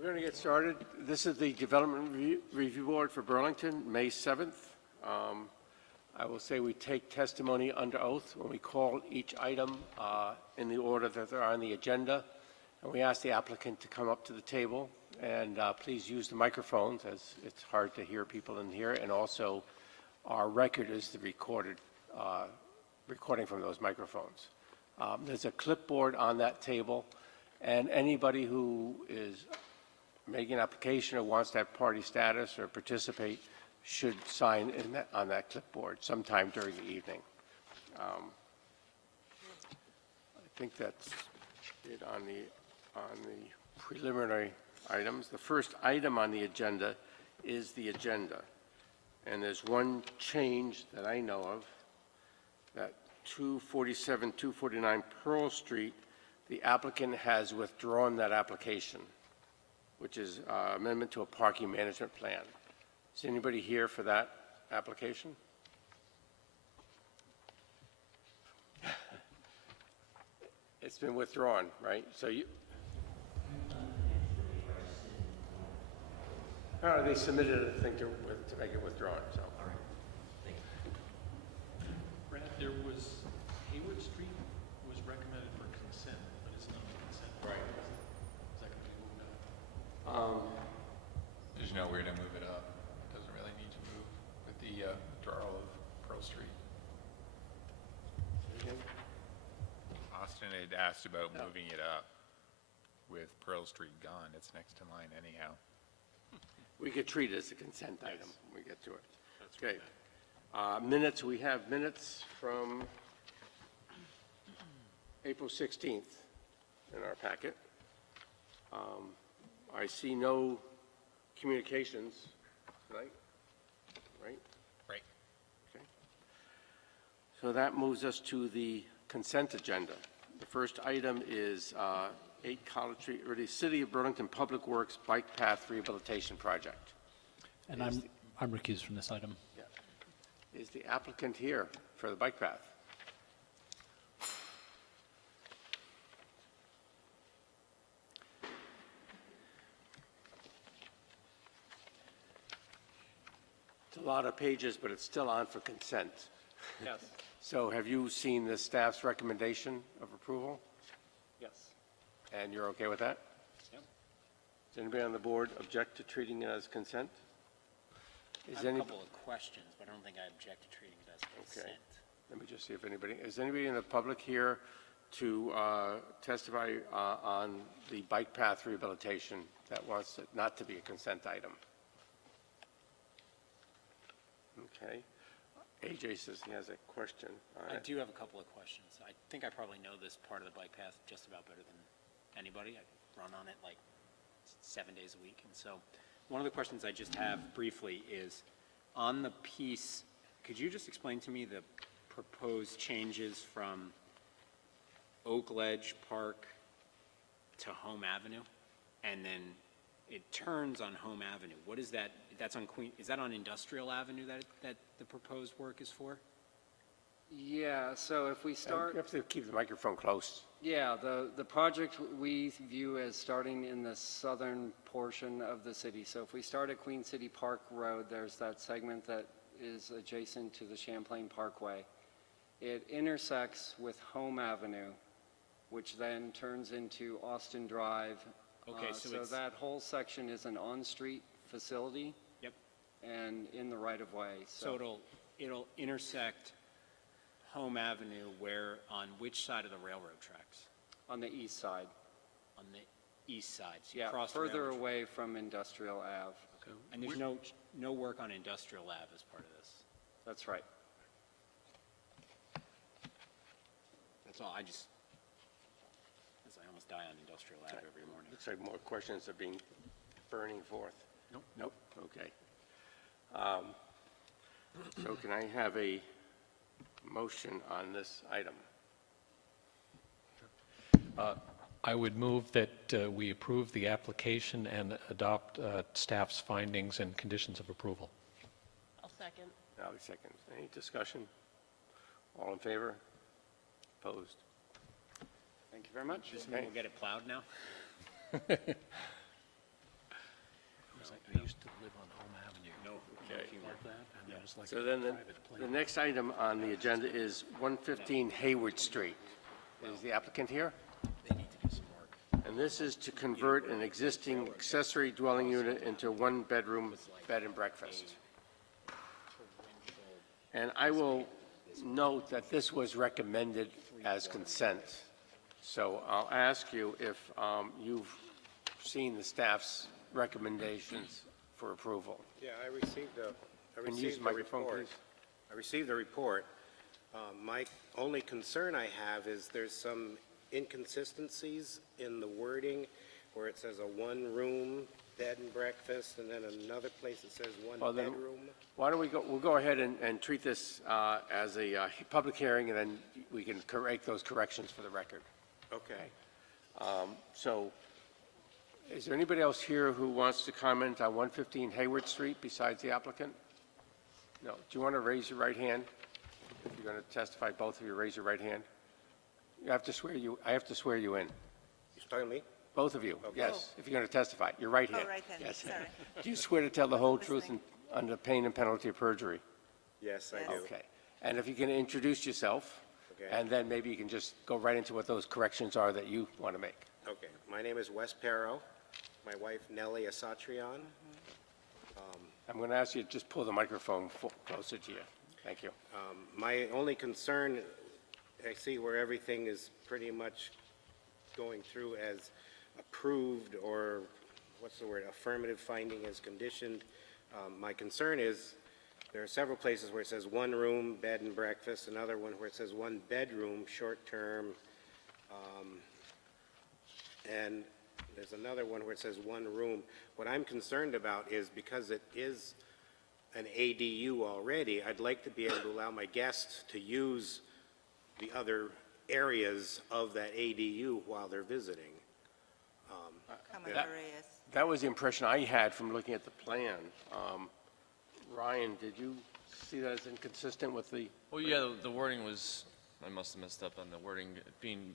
We're going to get started. This is the Development Review Board for Burlington, May 7th. I will say we take testimony under oath when we call each item in the order that they're on the agenda. And we ask the applicant to come up to the table and please use the microphones, as it's hard to hear people in here. And also, our record is the recording from those microphones. There's a clipboard on that table, and anybody who is making an application or wants to have party status or participate should sign in on that clipboard sometime during the evening. I think that's it on the preliminary items. The first item on the agenda is the agenda. And there's one change that I know of, that 247, 249 Pearl Street, the applicant has withdrawn that application, which is amendment to a parking management plan. Is anybody here for that application? It's been withdrawn, right? So you... Apparently they submitted a thing to make it withdrawn, so. All right. Thank you. Brad, there was, Hayward Street was recommended for consent, but it's not consent. Right. Is that going to be moved up? There's nowhere to move it up. It doesn't really need to move with the withdrawal of Pearl Street. Austin had asked about moving it up. With Pearl Street gone, it's next in line anyhow. We could treat it as a consent item when we get to it. Okay. Minutes, we have minutes from April 16th in our packet. I see no communications tonight, right? Right. Okay. So that moves us to the consent agenda. The first item is 8 College Street, or the City of Burlington Public Works Bike Path Rehabilitation Project. And I'm recused from this item. Yeah. Is the applicant here for the bike path? It's a lot of pages, but it's still on for consent. Yes. So have you seen the staff's recommendation of approval? Yes. And you're okay with that? Yep. Does anybody on the board object to treating it as consent? I have a couple of questions, but I don't think I object to treating it as consent. Let me just see if anybody, is anybody in the public here to testify on the bike path rehabilitation that wants it not to be a consent item? Okay. AJ says he has a question. I do have a couple of questions. I think I probably know this part of the bike path just about better than anybody. I run on it like 7 days a week. And so one of the questions I just have briefly is on the piece, could you just explain to me the proposed changes from Oak Ledge Park to Home Avenue? And then it turns on Home Avenue. What is that? That's on Queen. Is that on Industrial Avenue that the proposed work is for? Yeah, so if we start, You have to keep the microphone close. yeah, the project we view as starting in the southern portion of the city. So if we start at Queen City Park Road, there's that segment that is adjacent to the Champlain Parkway. It intersects with Home Avenue, which then turns into Austin Drive. Okay, so it's, that whole section is an on-street facility. Yep. And in the right-of-way. So it'll intersect Home Avenue where, on which side of the railroad tracks? On the east side. On the east side. So you Yeah, cross the further railroad away from Industrial Ave. track. And there's no work on Industrial Ave as part of this. That's right. That's all. I almost die on Industrial Ave every morning. Looks like more questions are being burning forth. Nope. Nope, okay. So can I have a motion on this item? I would move that we approve the application and adopt staff's findings and conditions of approval. I'll second. Now, seconds. Any discussion? All in favor? Opposed? Thank you very much. Does this mean we'll get it plowed now? that, and it was like So a then private the plane. next item on the agenda is 115 Hayward Street. Is the applicant here? They need to do some work. And this is to convert an existing accessory dwelling unit into one-bedroom bed and breakfast. And I will note that this was recommended as consent. So I'll ask you if you've seen the staff's recommendations for approval. Yeah, I received Can you use the the microphone, report. please? I received the report. My only concern I have is there's some inconsistencies in the wording where it says a one-room bed and breakfast, and then another place it says one Well, then, bedroom. why don't we'll go ahead and treat this as a public hearing, and then we can correct those corrections for the record. Okay. So, is there anybody else here who wants to comment on 115 Hayward Street besides the applicant? No. Do you want to raise your right hand? If you're going to testify, both of you, raise your right hand. I have to swear you in. You're talking to me? Both of you, yes, if you're going to testify. Your right hand. right hand, Yes. sorry. Do you swear to tell the whole truth Listening. under pain and penalty of perjury? Yes, I Yes. do. Okay. And if you can introduce yourself, Okay. and then maybe you can just go right into what those corrections are that you want to make. Okay. My name is Wes Perro. My wife Nellie Asatrian. I'm going to ask you to just pull the microphone closer to you. Thank you. My only concern, I see where everything is pretty much going through as approved, or what's the word, affirmative finding as conditioned. My concern is, there are several places where it says one room, bed and breakfast, another one where it says one bedroom, short-term, and there's another one where it says one room. What I'm concerned about is, because it is an ADU already, I'd like to be able to allow my guests to use the other areas of that ADU while they're visiting. Common That- areas. That was the impression I had from looking at the plan. Ryan, did you see that as inconsistent with the, Well, yeah, the wording was, I must have messed up on the wording,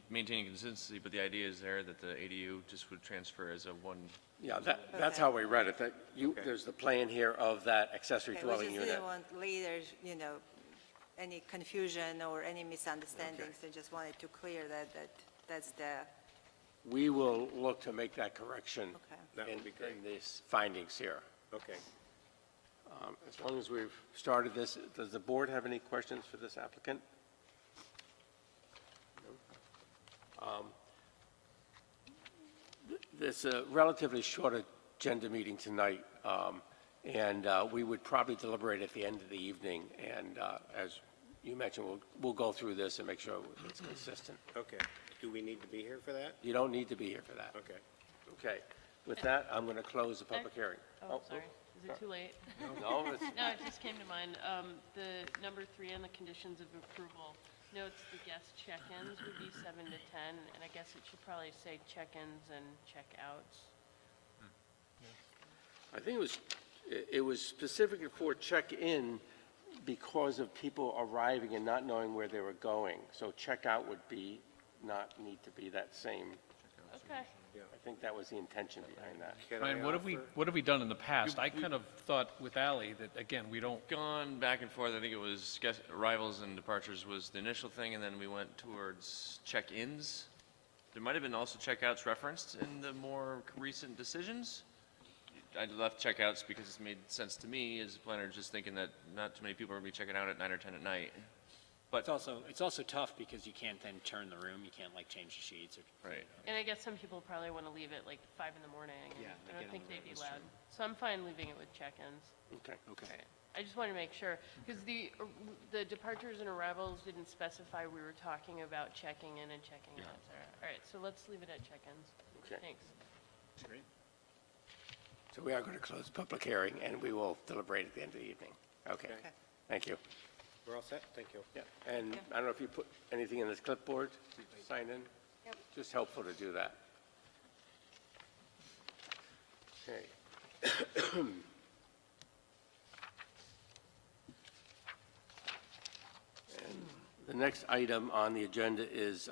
maintaining consistency, but the idea is there that the ADU just would transfer as a one, yeah, that's how we read it, that there's the plan here of that accessory Okay, we dwelling just unit. didn't want later, any confusion or any misunderstandings. I just wanted to clear that's the, We will look to make that correction Okay. That in would be great. in these findings here. Okay. As long as we've started this, does the board have any questions for this applicant? It's a relatively short agenda meeting tonight, and we would probably deliberate at the end of the evening, and as you mentioned, we'll go through this and make sure it's consistent. Okay. Do we need to be here for that? You don't need to be here for that. Okay. Okay. With that, I'm going to close the public hearing. Oh, sorry. Is it too late? No, it's, No, it just came to mind. The number 3 on the conditions of approval notes the guest check-ins would be 7 to 10, and I guess it should probably say check-ins and check-outs. I think it was specifically for check-in because of people arriving and not knowing where they were going. So check-out would not need to be that same. Okay. I think that was the intention behind that. Can I Ryan, what offer- have we done in the past? I kind of thought with Ally that, again, we don't, gone back and forth. I think it was guest arrivals and departures was the initial thing, and then we went towards check-ins. There might have been also check-outs referenced in the more recent decisions. I left check-outs because it made sense to me as a planner, just thinking that not too many people are going to be checking out at 9 or 10 at night. But it's also tough because you can't then turn the room, you can't like change the sheets or. Right. And I guess some people probably want to leave it like 5 in the morning. and Yeah, they I get don't think on the they'd be road, that's loud. So I'm fine leaving it with check-ins. Okay. Okay. All right. I just want to make sure, because the departures and arrivals didn't specify we were talking about checking in and checking out. All right, so let's leave it at check-ins. Okay. Thanks. Great. So we are going to close the public hearing, and we will deliberate at the end of the evening. Okay. Okay. Thank you. We're all set? Thank you. Yeah. And I don't know if you put anything in this clipboard to sign in? Yep. Just helpful to do that. Okay. And the next item on the agenda is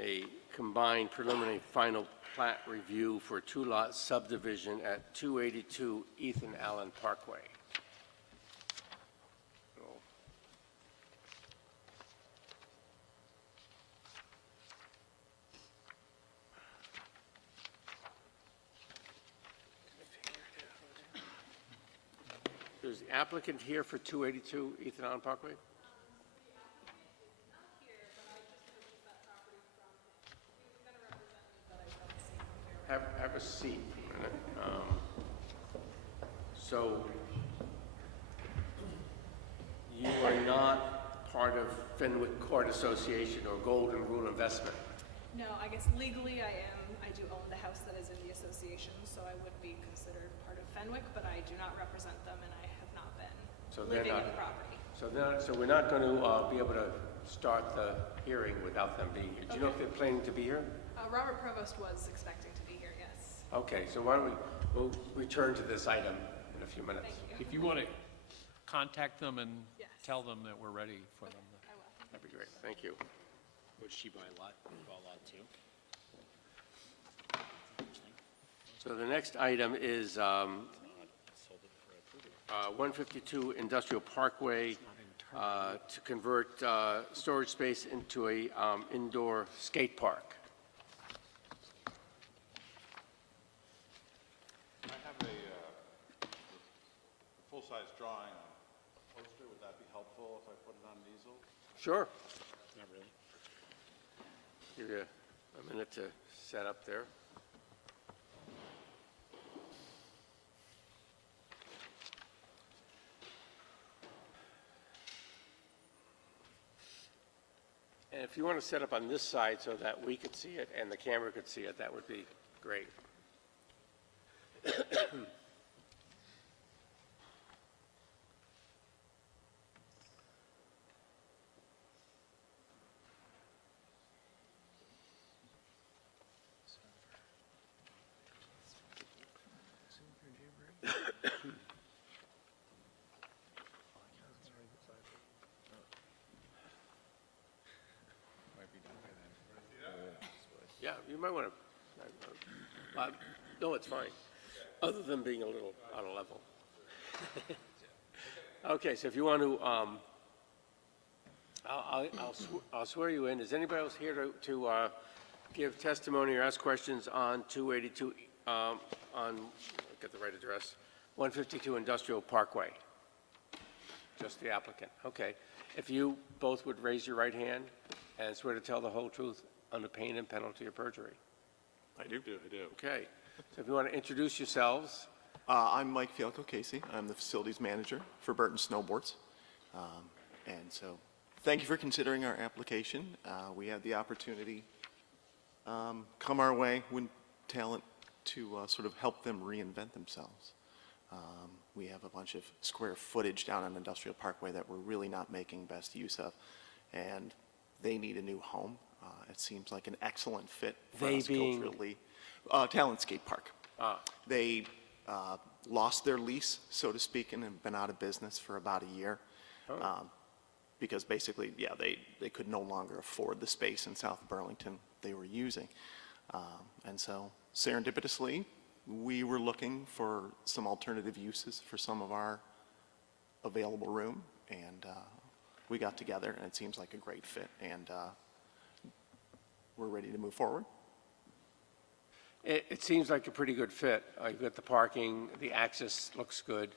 a combined preliminary final plat review for a two-lot subdivision at 282 Ethan Allen Parkway. So is the applicant here for 282 Ethan Allen Parkway? Have a seat for a minute. So you are not part of Fenwick Court Association or Golden Rule Investment? No, I guess legally I am. I do own the house that is in the association, so I would be considered part of Fenwick, but I do not represent them, and I have not been So they're living in not- the property. So we're not going to be able to start the hearing without them being here. Do you know if they're planning to be here? Robert Provost was expecting to be here, yes. Okay, so why don't we'll return to this item in a few minutes. Thank you. If you want to contact them and Yes. tell them that we're ready for them. I will. That'd be great, thank you. Would she buy lot 2? Interesting. So the next item is Sold it for approval. 152 Industrial Parkway to convert storage space into a indoor skate park. I have a full-size drawing on a poster. Would that be helpful if I put it on an easel? Sure. Not really. Give you a minute to set up there. And if you want to set up on this side so that we could see it and the camera could see it, that would be great. Yeah, you might want to, no, it's fine, other than being a little out of level. Okay, so if you want to, I'll swear you in. Is anybody else here to give testimony or ask questions on 282, get the right address, 152 Industrial Parkway? Just the applicant, okay. If you both would raise your right hand and swear to tell the whole truth under pain and penalty of perjury. I do. Okay, so if you want to introduce yourselves. I'm Mike Fialco Casey. I'm the facilities manager for Burton Snowboards. And so, thank you for considering our application. We had the opportunity come our way when talent to sort of help them reinvent themselves. We have a bunch of square footage down on Industrial Parkway that we're really not making best use of, and they need a new home. It seems like an excellent fit for They us being? culturally. Talent Skate Park. They lost their lease, so to speak, and have been out of business for about a year. Because basically, yeah, they could no longer afford the space in South Burlington they were using. And so serendipitously, we were looking for some alternative uses for some of our available room, and we got together, and it seems like a great fit, and we're ready to move forward. It seems like a pretty good fit. You've got the parking, the access looks good.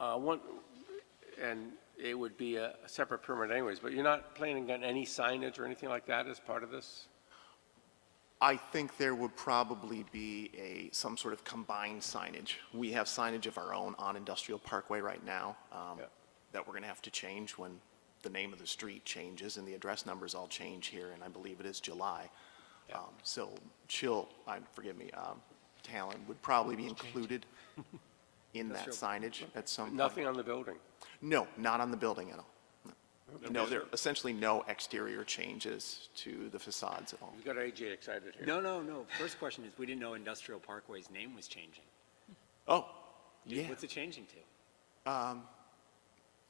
And it would be a separate permit anyways, but you're not planning on any signage or anything like that as part of this? I think there would probably be some sort of combined signage. We have signage of our own on Industrial Parkway right now that we're going to have to change when the name of the street changes and the address numbers all change here, and I believe it is July. So Talon would probably be included in that signage at some point. Nothing on the building? No, not on the building at all. No, there are essentially no exterior changes to the facades at all. You've got AJ excited here. No. First question is, we didn't know Industrial Parkway's name was changing. Oh, yeah. What's it changing to?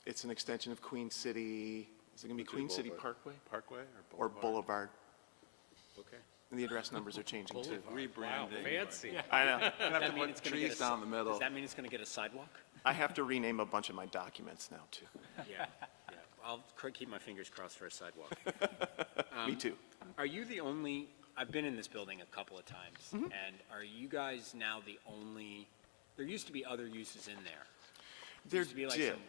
It's an extension of Queen City, is it going to be Queen City Parkway? Parkway Or Boulevard? Okay. And the address numbers are changing too. Rebranding. Fancy. I know. Does that mean it's gonna get trees down the middle. Does that mean it's going to get a sidewalk? I have to rename a bunch of my documents now too. Yeah. I'll keep my fingers crossed for a sidewalk. Me too. Are you the only, I've been in this building a couple of times, and are you guys now the only, there used to be other uses in there? There Used to be like did. some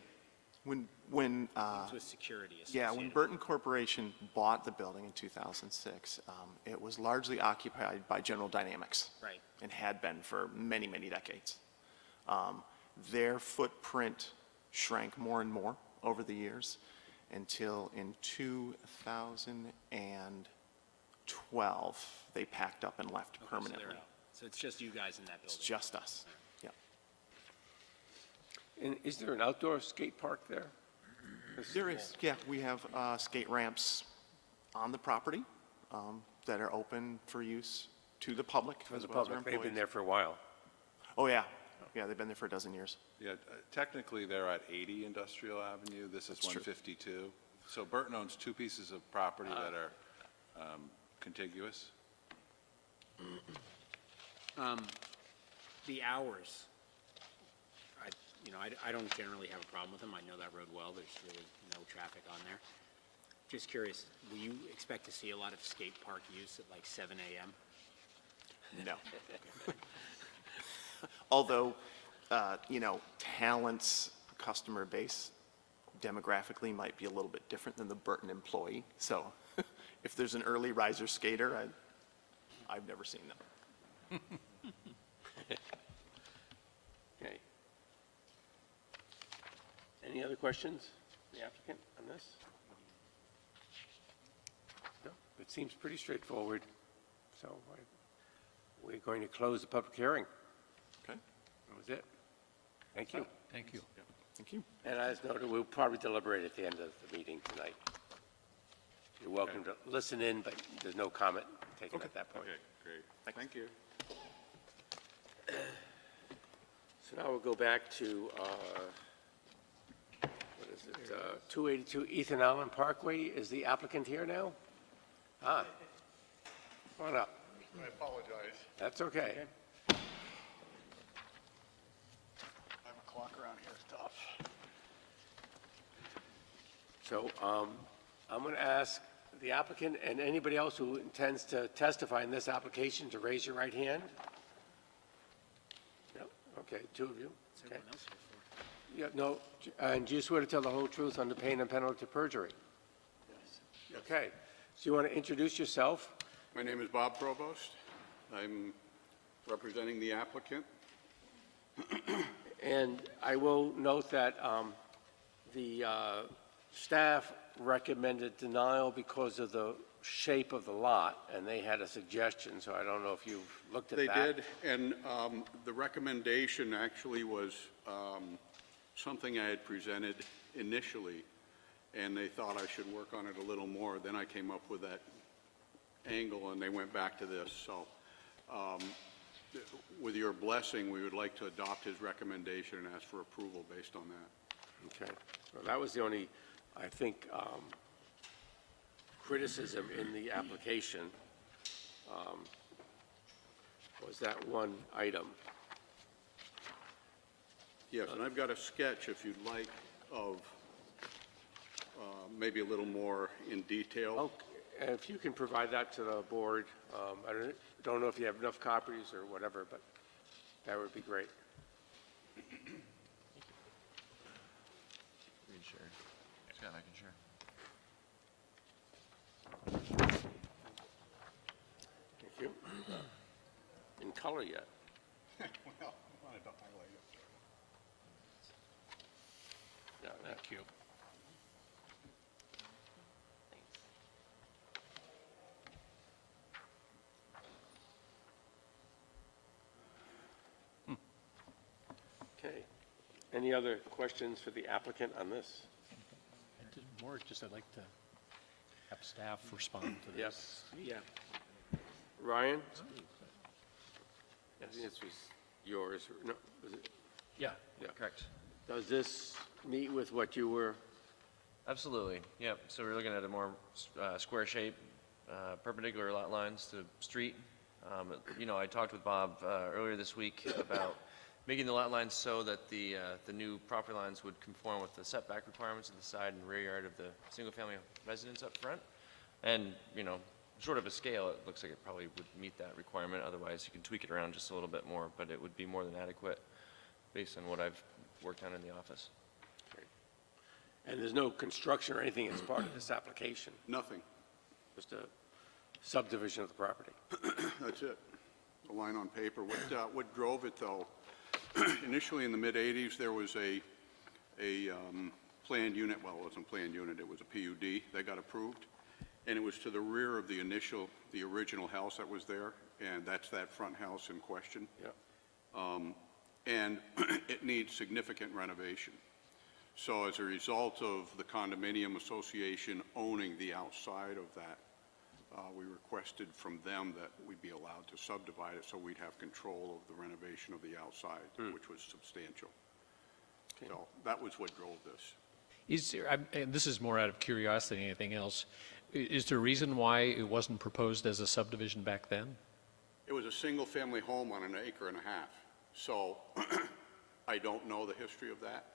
When, things with security yeah, when associated. Burton Corporation bought the building in 2006, it was largely occupied by General Dynamics. Right. And had been for many, many decades. Their footprint shrank more and more over the years until in 2012, they packed up and left Okay, so they're permanently. out. So it's just you guys in that It's building? just us, yeah. And is there an outdoor skate park there? There is, yeah, we have skate ramps on the property that are open for use to the public For as the well as our public, they've been employees. there for a while. Oh, yeah, yeah, they've been there for a dozen years. Yeah, technically, they're at 80 Industrial Avenue, this is That's true. 152. So Burton owns two pieces of property that are contiguous. The hours, I don't generally have a problem with them. I know that road well. There's really no traffic on there. Just curious, will you expect to see a lot of skate park use at like 7 a.m.? No. Although, Talent's customer base demographically might be a little bit different than the Burton employee. So if there's an early riser skater, I've never seen them. Okay. Any other questions, the applicant, on this? No, it seems pretty straightforward, so we're going to close the public hearing. Okay, That was it. Thank you. Thank you. thank you. And as noted, we'll probably deliberate at the end of the meeting tonight. You're welcome to listen in, but there's no comment taken at that point. Okay, great. Thank you. So now we'll go back to, what is it, 282 Ethan Allen Parkway. Is the applicant here now? Ah, come on up. I apologize. That's okay. Having a clock around here is tough. So I'm going to ask the applicant and anybody else who intends to testify in this application to raise your right hand. Yep, okay, two of you. What's Okay. everyone else here for? Yeah, no, and do you swear to tell the whole truth under pain and penalty of perjury? Yes. Okay, so you want to introduce yourself? My name is Bob Provost. I'm representing the applicant. And I will note that the staff recommended denial because of the shape of the lot, and they had a suggestion, so I don't know if you've looked at They that. did, and the recommendation actually was something I had presented initially, and they thought I should work on it a little more. Then I came up with that angle, and they went back to this. So with your blessing, we would like to adopt his recommendation and ask for approval based on that. Okay, well, that was the only, I think, criticism in the application, was that one item. Yes, and I've got a sketch, if you'd like, of maybe a little more in detail. Oh, if you can provide that to the board, I don't know if you have enough copies or whatever, but that would be great. Read share. Scott, I can share. Thank you. In color yet? Well, I don't highlight it. Yeah, Thank you. Okay. Any other questions for the applicant on this? More, just I'd like to have staff respond to this. Yes. Yeah. Ryan? I think this was yours. No, was it? Yeah, Yeah. correct. Does this meet with what you were? Absolutely, yep. So we're looking at a more square shape, perpendicular lot lines to street. I talked with Bob earlier this week about making the lot lines so that the new property lines would conform with the setback requirements of the side and rear yard of the single-family residence up front. And, short of a scale, it looks like it probably would meet that requirement. Otherwise, you can tweak it around just a little bit more, but it would be more than adequate based on what I've work done in the office. And there's no construction or anything as part of this application, Nothing. just a subdivision of the property. That's it. A line on paper. What drove it, though, initially in the mid-'80s, there was a planned unit, well, it wasn't a planned unit, it was a PUD that got approved, and it was to the rear of the original house that was there, and that's that front house in question. Yeah. And it needs significant renovation. So as a result of the condominium association owning the outside of that, we requested from them that we be allowed to subdivide it so we'd have control of the renovation of the outside, which was substantial. So that was what drove this. Is there, and this is more out of curiosity than anything else, is there a reason why it wasn't proposed as a subdivision back then? It was a single-family home on an acre and a half. So I don't know the history of that.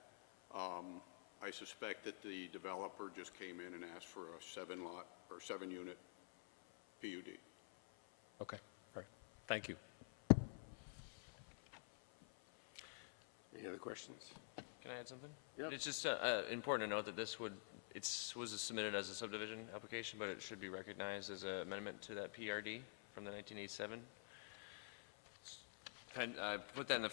I suspect that the developer just came in and asked for a 7-lot or 7-unit PUD. Okay, all right, thank you. Any other questions? Can I add something? Yep. It's just important to note that this was submitted as a subdivision application, but it should be recognized as an amendment to that PRD from the 1987. I put that in the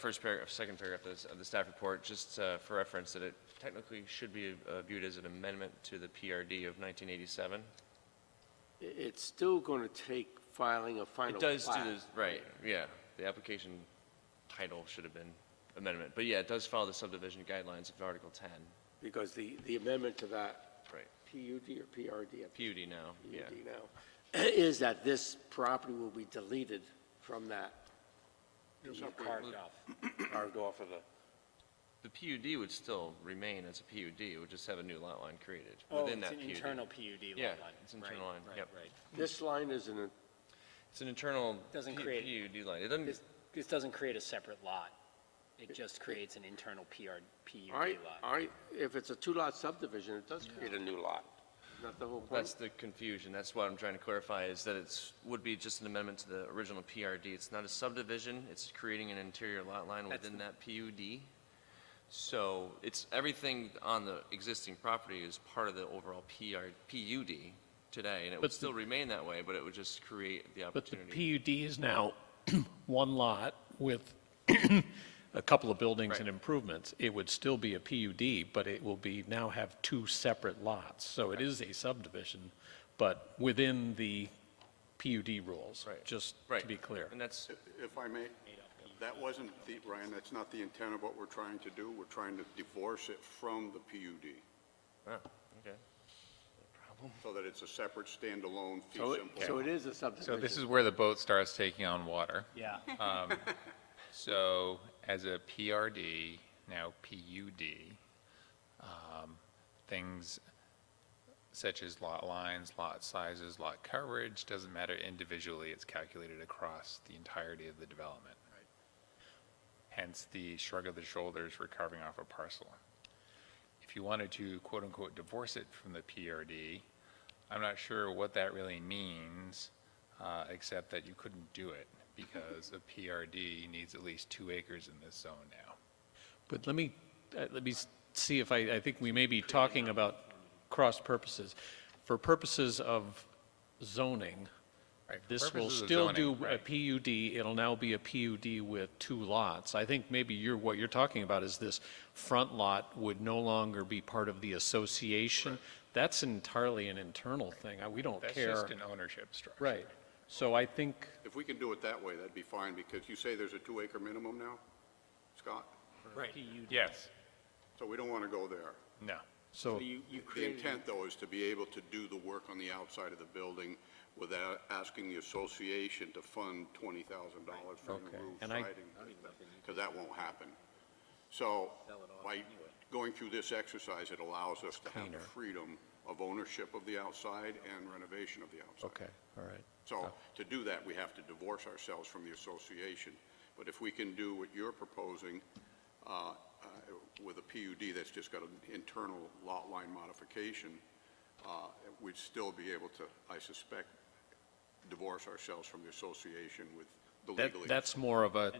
second paragraph of the staff report, just for reference, that it technically should be viewed as an amendment to the PRD of 1987. It's still going to take filing a final It does plat. do this, right, yeah. The application title should have been amendment, but yeah, it does follow the subdivision guidelines of Article 10. Because the amendment to that Right. PUD or PRD? PUD now, yeah. PUD now, is that this property will be deleted from that. Carved off. Carved off of the, The PUD would still remain as a PUD, it would just have a new lot line created Oh, within it's that an PUD. internal PUD lot Yeah, line. it's an internal line, Right, yep. right. this line is in a, It's an internal Doesn't create- PUD line. It doesn't, This doesn't create a separate lot. It just creates an internal PUD lot. if it's a 2-lot subdivision, it does create a new lot. Not the whole point. that's the confusion. That's what I'm trying to clarify, is that would be just an amendment to the original PRD. It's not a subdivision, it's creating an interior lot line within that PUD. So it's, everything on the existing property is part of the overall PUD today, and it would still remain that way, but it would just create the But the opportunity. PUD is now one lot with a couple of buildings and improvements. It would still be a PUD, but it will be, now have 2 separate lots. So it is a subdivision, but within the PUD rules, Right. just Right. to be clear. And that's, If I may, that wasn't the, Ryan, that's not the intent of what we're trying to do. We're trying to divorce it from the PUD oh, okay. so that it's a separate standalone fee So simple. so it is a So subdivision. this is where the boat starts taking on water. Yeah. So as a PRD, now PUD, things such as lot lines, lot sizes, lot coverage, doesn't matter individually, it's calculated across the entirety of the development. Hence the shrug of the shoulders for carving off a parcel. If you wanted to quote-unquote divorce it from the PRD, I'm not sure what that really means, except that you couldn't do it because a PRD needs at least 2 acres in this zone now. But let me see if I think we may be talking about cross purposes. For purposes of zoning, Right, for this will purposes of still zoning, do a right. PUD, it'll now be a PUD with 2 lots. I think maybe what you're talking about is this front lot would no longer be part of the association. That's entirely an internal thing. We don't That's care. just an ownership structure. Right. So I think, If we can do it that way, that'd be fine, because you say there's a 2-acre minimum now, Scott? Right. Yes, So we don't want to go there. no. so, You The created, intent, though, is to be able to do the work on the outside of the building without asking the association to fund $20,000 for new Okay. roof And I- siding, because that won't happen. So by going through this exercise, it allows us to have the cleaner. freedom of ownership of the outside and renovation of the outside. okay, all right. So to do that, we have to divorce ourselves from the association. But if we can do what you're proposing with a PUD that's just got an internal lot line modification, we'd still be able to, I suspect, divorce ourselves from the association with the legally. That's more of a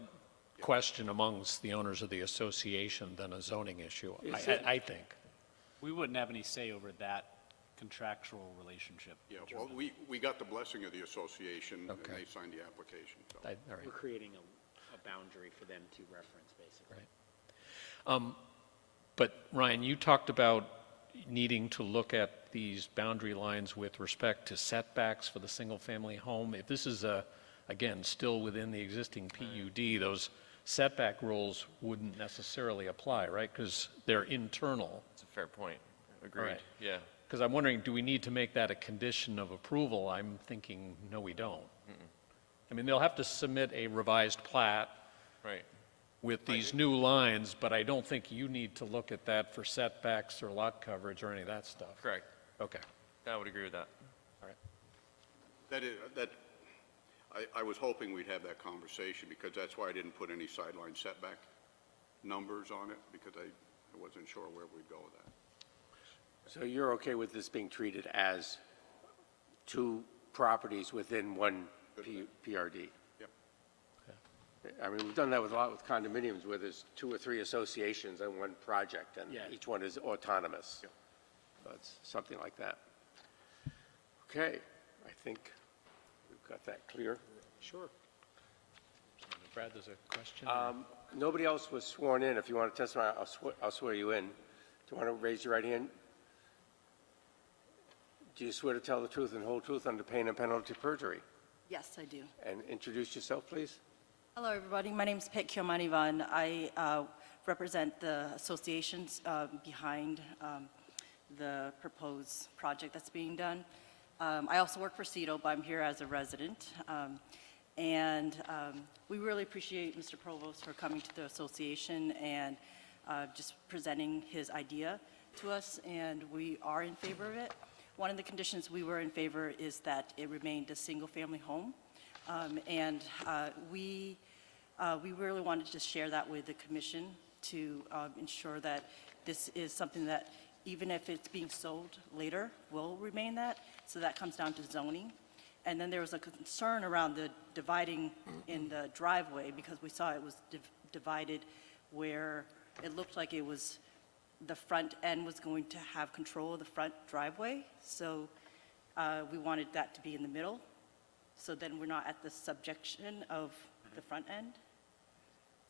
question amongst the owners of the association than a zoning issue, I think. We wouldn't have any say over that contractual relationship. Yeah, well, we got the blessing of the association, and Okay. they signed the application, so. All right. We're creating a boundary for them to reference, basically. Right. But Ryan, you talked about needing to look at these boundary lines with respect to setbacks for the single-family home. If this is, again, still within the existing PUD, those setback rules wouldn't necessarily apply, right? Because they're internal. It's a fair point. Agreed. Right. Yeah. Because I'm wondering, do we need to make that a condition of approval? I'm thinking, no, we don't. I mean, they'll have to submit a revised plat Right. with these new lines, but I don't think you need to look at that for setbacks or lot coverage or any of that stuff. Correct. Okay. I would agree with that. All right. I was hoping we'd have that conversation, because that's why I didn't put any sideline setback numbers on it, because I wasn't sure where we'd go with that. So you're okay with this being treated as two properties within one PRD? Yep. I mean, we've done that with a lot with condominiums, where there's 2 or 3 associations on one project, and Yeah. each one is autonomous. So it's something like that. Okay, I think we've got that clear. Sure. Brad, there's a question? Nobody else was sworn in. If you want to testify, I'll swear you in. Do you want to raise your right hand? Do you swear to tell the truth and whole truth under pain and penalty of perjury? Yes, I do. And introduce yourself, please. Hello, everybody. My name is Pet Kiomanivan. I represent the associations behind the proposed project that's being done. I also work for CEDO, but I'm here as a resident. We really appreciate Mr. Provost for coming to the association and just presenting his idea to us, and we are in favor of it. One of the conditions we were in favor is that it remained a single-family home. We really wanted to share that with the commission to ensure that this is something that, even if it's being sold later, will remain that. So that comes down to zoning. And then there was a concern around the dividing in the driveway, because we saw it was divided where it looked like it was, the front end was going to have control of the front driveway. So we wanted that to be in the middle. So then we're not at the subjection of the front end.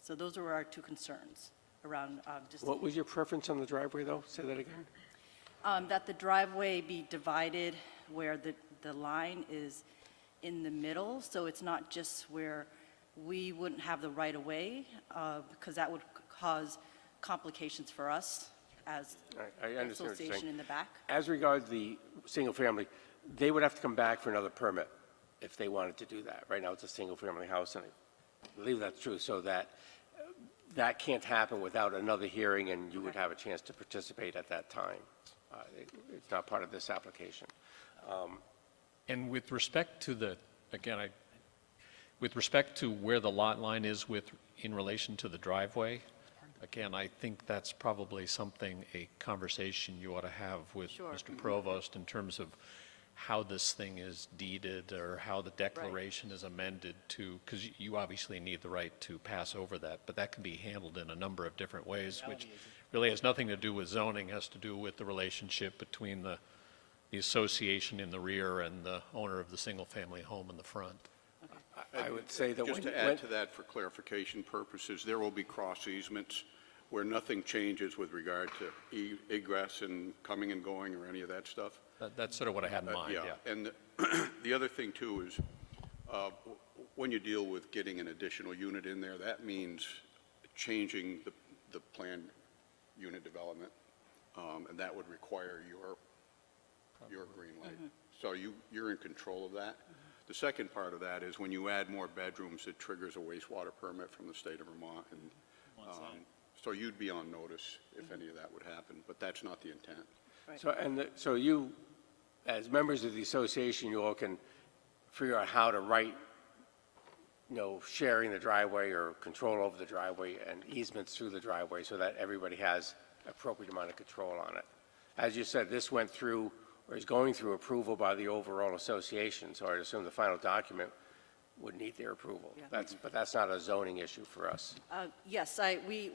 So those were our 2 concerns around just. What was your preference on the driveway, though? Say that again. That the driveway be divided where the line is in the middle, so it's not just where we wouldn't have the right-of-way, because that would cause complications for us as I the understand what you're association saying. in the back. As regards the single-family, they would have to come back for another permit if they wanted to do that. Right now, it's a single-family house, and I believe that's true, so that can't happen without another hearing, and you would have a chance to participate at that time. It's not part of this application. And with respect to with respect to where the lot line is in relation to the driveway, again, I think that's probably something, a conversation you ought to have with Sure. Mr. Provost in terms of how this thing is deeded or how the declaration is amended to, because you obviously need the right to pass over that, but that can be handled in a number of different ways, which really has nothing to do with zoning, has to do with the relationship between the association in the rear and the owner of the single-family home in the front. I would say that Just to add to that, for clarification purposes, there will be cross easements where nothing changes with regard to egress and coming and going or any of that stuff. That's sort of what I had in mind, yeah. And the other thing, too, is when you deal with getting an additional unit in there, that means changing the planned unit development, and that would require your green light. So you're in control of that. The second part of that is when you add more bedrooms, it triggers a wastewater permit from the state of Vermont. And so you'd be on notice if any of that would happen, but that's not the intent. So you, as members of the association, you all can figure out how to write, sharing the driveway or control over the driveway and easements through the driveway so that everybody has appropriate amount of control on it. As you said, this went through, or is going through approval by the overall association, so I'd assume the final document would need their approval. But that's not a zoning issue for us. Yes, we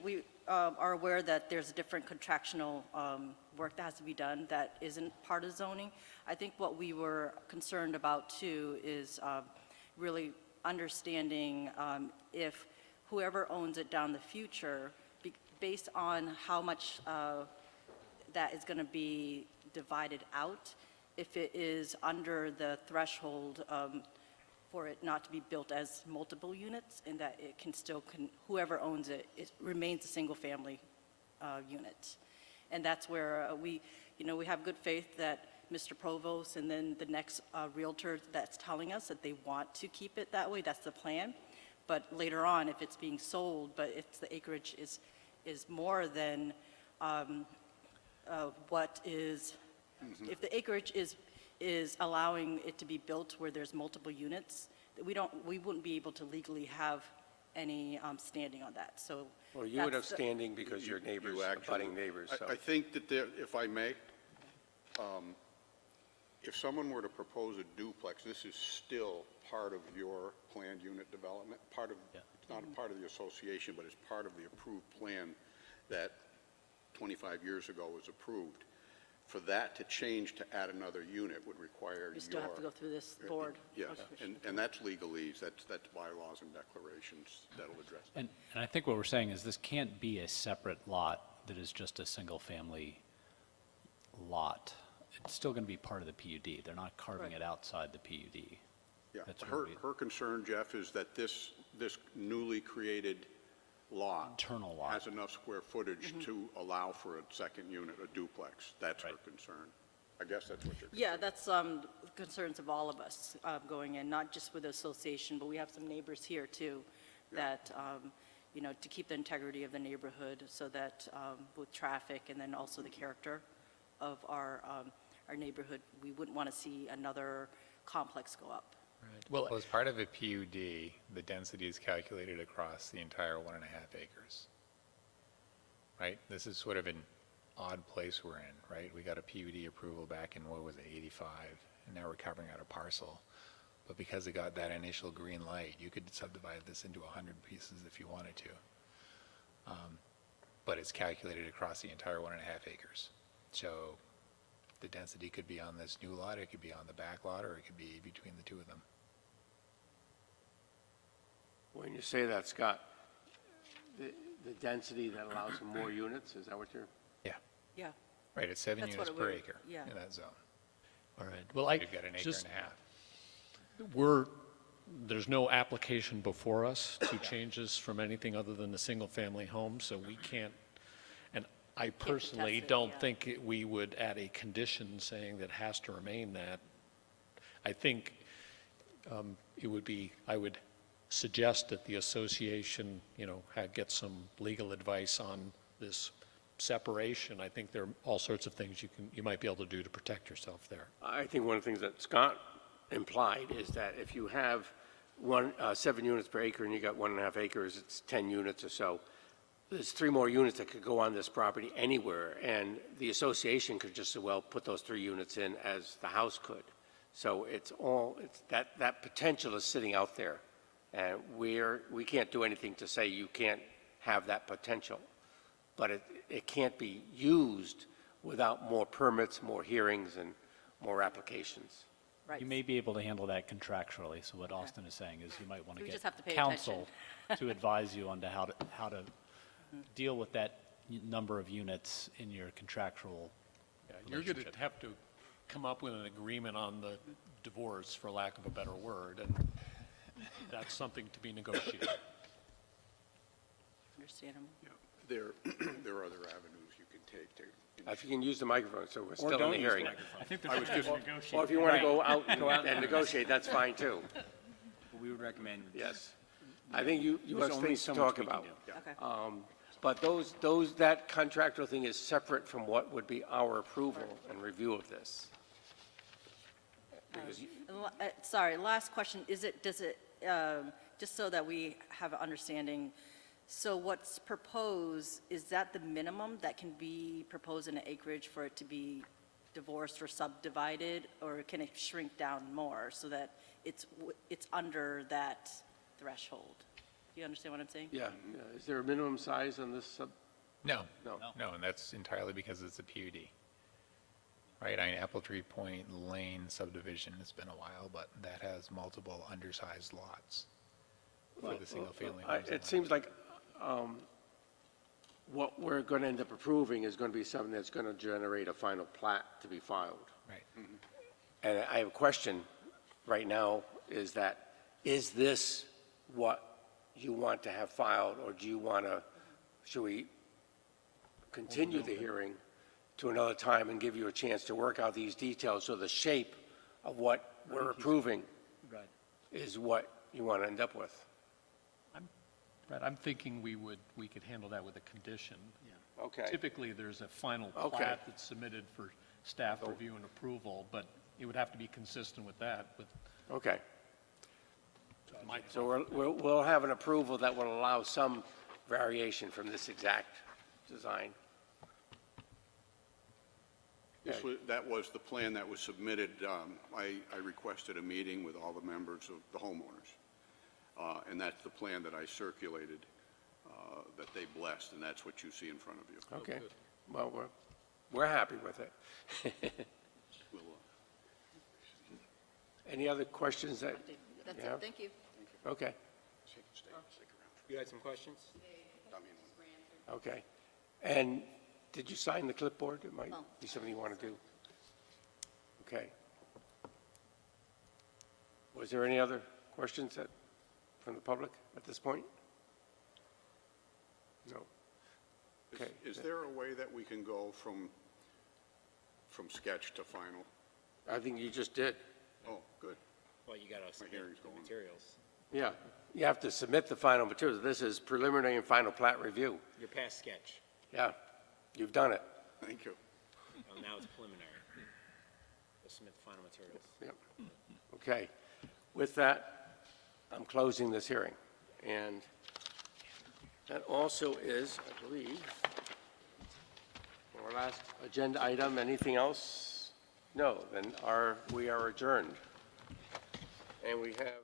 are aware that there's different contractual work that has to be done that isn't part of zoning. I think what we were concerned about too is really understanding if whoever owns it down the future, based on how much that is going to be divided out, if it is under the threshold for it not to be built as multiple units, and that it can still, whoever owns it, it remains a single-family unit. And that's where we have good faith that Mr. Provost and then the next realtor that's telling us that they want to keep it that way, that's the plan. But later on, if it's being sold, but if the acreage is more than what is, if the acreage is allowing it to be built where there's multiple units, we wouldn't be able to legally have any standing on that, so. Well, you would have standing because you're neighbors, abutting neighbors, so. I think that there, if I may, if someone were to propose a duplex, this is still part of your planned unit development, it's not a part of the association, but it's part of the approved plan that 25 years ago was approved. For that to change to add another unit would require You still have to go through this board. Yes, and that's legalese, that's bylaws and declarations that'll address that. And I think what we're saying is this can't be a separate lot that is just a single-family lot. It's still going to be part of the PUD. They're not carving it outside the PUD. Yeah, That's her concern, Jeff, is that this newly created lot internal lot has enough square footage to allow for a second unit, a duplex. That's her concern. I guess that's what you're. Yeah, that's concerns of all of us going in, not just with the association, but we have some neighbors here too, that, to keep the integrity of the neighborhood so that with traffic and then also the character of our neighborhood, we wouldn't want to see another complex go up. Well, as part of a PUD, the density is calculated across the entire 1.5 acres. Right? This is sort of an odd place we're in, right? We got a PUD approval back in, what was it, 85, and now we're covering out a parcel. But because it got that initial green light, you could subdivide this into 100 pieces if you wanted to. But it's calculated across the entire 1.5 acres. So the density could be on this new lot, it could be on the back lot, or it could be between the two of them. When you say that, Scott, the density that allows for more units, is that what you're? Yeah. Yeah. Right, it's 7 That's units what per we're- acre yeah. in that zone. All right, well, You've got an acre and a half. there's no application before us to changes from anything other than the single-family home, so we can't, and I personally contest it, don't yeah. think we would add a condition saying that it has to remain that. I think I would suggest that the association, get some legal advice on this separation. I think there are all sorts of things you might be able to do to protect yourself there. I think one of the things that Scott implied is that if you have 7 units per acre and you got 1.5 acres, it's 10 units or so. There's 3 more units that could go on this property anywhere, and the association could just as well put those 3 units in as the house could. So it's that potential is sitting out there, and we can't do anything to say you can't have that potential, but it can't be used without more permits, more hearings, and more applications. Right. You may be able to handle that contractually, so what Austin is saying is you might want to We get just have to pay counsel to advise you on how to deal with that number of units in your contractual You're going to have to come up with an agreement on the divorce, for lack of a better word, and that's something to be negotiated. Understandable. There are other avenues you can take to. If you can use the microphone, so we're Or still in don't the use hearing. the I think I was just, Or if you want to go out and negotiate, that's fine too. We would recommend. Yes. I think you There's have only things so to much talk we can about. do. Okay. But that contractual thing is separate from what would be our approval and review of this. Because Sorry, last question, just so that we have an understanding, so what's proposed, is that the minimum that can be proposed in an acreage for it to be divorced or subdivided, or can it shrink down more so that it's under that threshold. Do you understand what I'm saying? Yeah, yeah. Is there a minimum size on this sub? No. No. No, and that's entirely because it's a PUD. Right, I mean, Apple Tree Point Lane subdivision, it's been a while, but that has multiple undersized lots for the single-family homes. It seems like what we're going to end up approving is going to be something that's going to generate a final plat to be filed. Right. And I have a question right now, is this what you want to have filed, or do you want to, should we continue the hearing to another time and give you a chance to work out these details so the shape of what we're approving is what you want to end up with? Brad, I'm thinking we could handle that with a condition. Okay. Typically, there's a final Okay. plat that's submitted for staff review and approval, but it would have to be consistent with that, with Okay. So we'll have an approval that will allow some variation from this exact design. That was the plan that was submitted. I requested a meeting with all the members of the homeowners. And that's the plan that I circulated, that they blessed, and that's what you see in front of you. Okay. Well, we're happy with it. Any other questions that That's you it, have? thank you. Okay, You had some questions? okay. And did you sign the clipboard? It might No. be something you want to do. Okay. Was there any other questions from the public at this point? No. Okay. Is there a way that we can go from sketch to final? I think you just did. Oh, good. Well, you got to submit hearing's the going. materials. Yeah. You have to submit the final materials. This is preliminary and final plat review. You're past sketch. Yeah, you've done it. Thank you. Well, now it's preliminary. We'll submit the final materials. Yep. Okay. With that, I'm closing this hearing. And that also is, I believe, our last agenda item. Anything else? No, then we are adjourned. And we have